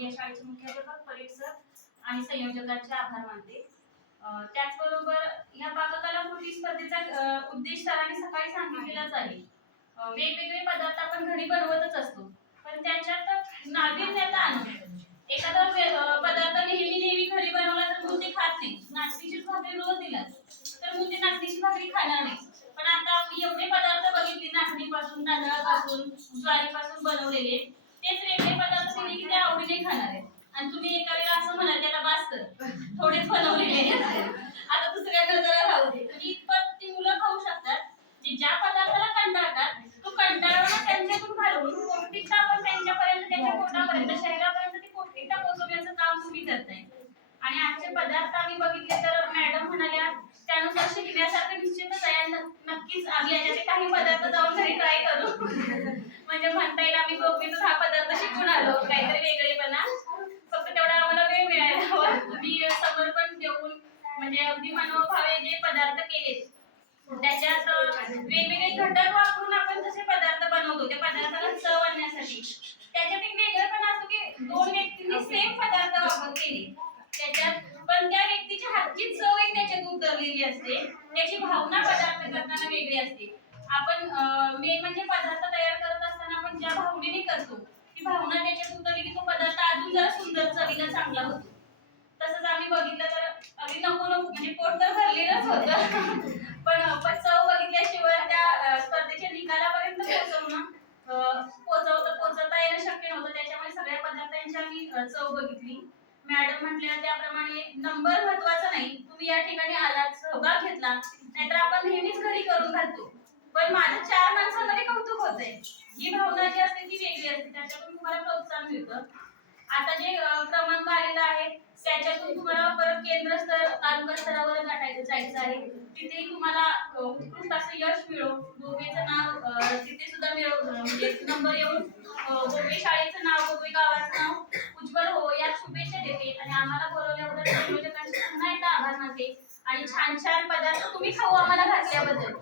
मी या शाळेचे मुख्याध्यापक परीट सर आणि संयोजकांचे आभार मानते. त्याचबरोबर या पाककला कृती स्पर्धेचा उद्देश सरांनी सकाळी सांगितलेलाच आहे. वेगवेगळे पदार्थ आपण घरी बनवतच असतो. पण त्याच्यात नाविन्यता आणतो एखादा पदार्थ नेहमी नेहमी घरी बनवला तर मुलगी ते खात नाही. नाचणीची भाकरी रोज दिला. तर मुलगी ते नाचणीची भाकरी खाणार नाही. पण आता एवढे पदार्थ बघितले नाचणीपासून तांदळापासून ज्वारीपासून बनवलेले. तेच वेगळे की आवडीने खाणार आहे. आणि तुम्ही एका वेळेला असं म्हणाल त्याला बास कर. थोडेच बनवलेले आता दुसऱ्याकडे जरा राहू दे. म्हणजे इतपत ती मुलं खाऊ शकतात. जे ज्या पदार्थाला कंटाळतात तो कंटाळा त्यांच्यातून घालवून पौष्टिकता आपण त्यांच्यापर्यंत त्यांच्या पोटापर्यंत शरीरापर्यंत ती पौष्टिकता पोहोचवण्याचं काम तुम्ही करताय आणि आजचे पदार्थ आम्ही बघितले तर मॅडम म्हणाल्या त्यानुसार शिकण्यासारखं निश्चितच आहे. आणि नक्कीच आम्ही याच्याचे काही पदार्थ जाऊन म्हणता येईल. आम्ही गोपीतून हा पदार्थ शिकून आलो. काहीतरी वेगळेपणा. फक्त तेवढा आम्हाला वेळ मिळायला हवा. तुम्ही समर्पण देऊन म्हणजे अगदी मनोभावे जे पदार्थ केले त्याच्यात वेगवेगळे घटक वापरून आपण जसे पदार्थ बनवतो त्या पदार्थाला चव आणण्यासाठी त्याच्यात एक वेगळेपण असतो की दोन व्यक्तींनी सेम पदार्थ वापर केले. त्याच्यात पण त्या व्यक्तीच्या हातची चव एक त्याच्यात उतरलेली असते. त्याची भावना पदार्थ करताना वेगळी असते. आपण मेन म्हणजे पदार्थ तयार करत आपण ज्या भावनेने करतो ती भावना त्याच्यात उतरली की तो पदार्थ अजून जरा सुंदर चवीला चांगला होतो. तसंच आम्ही बघितलं तर अगदी नको नको म्हणजे पोट तर भरलेलंच होतं. पण पण चव बघितल्याशिवाय त्या स्पर्धेच्या निकालापर्यंत पोहोचवणं पोहोचवता पोहोचवता येणं शक्य नव्हतं. त्याच्यामुळे सगळ्या पदार्थांची आम्ही चव बघितली. मॅडम म्हटल्या त्याप्रमाणे नंबर महत्त्वाचा नाही. तुम्ही या ठिकाणी आलात सहभाग घेतला. नाहीतर आपण नेहमीच घरी करून घालतो पण माझं चार माणसांमध्ये कौतुक होत आहे ही भावना जी असते ती वेगळी असते त्याच्यातून तुम्हाला मिळतं. आता जे क्रमांक आलेला आहे त्याच्यातून तुम्हाला परत केंद्र स्तर तालुका स्तरावर गाठायचं जायचं आहे. तिथेही तुम्हाला उत्कृष्ट असं यश मिळो. गोवेचं नाव तिथे सुद्धा मिळव म्हणजे नंबर येऊन अं, गोवे शाळेचं नाव गोवे गावाचं नाव उज्ज्वल हो या शुभेच्छा देते. आणि आम्हाला बोलवल्याबद्दल संयोजकांचे पुन्हा एकदा आभार मानते. आणि छान छान पदार्थ तुम्ही खाऊ आम्हाला घातल्याबद्दल.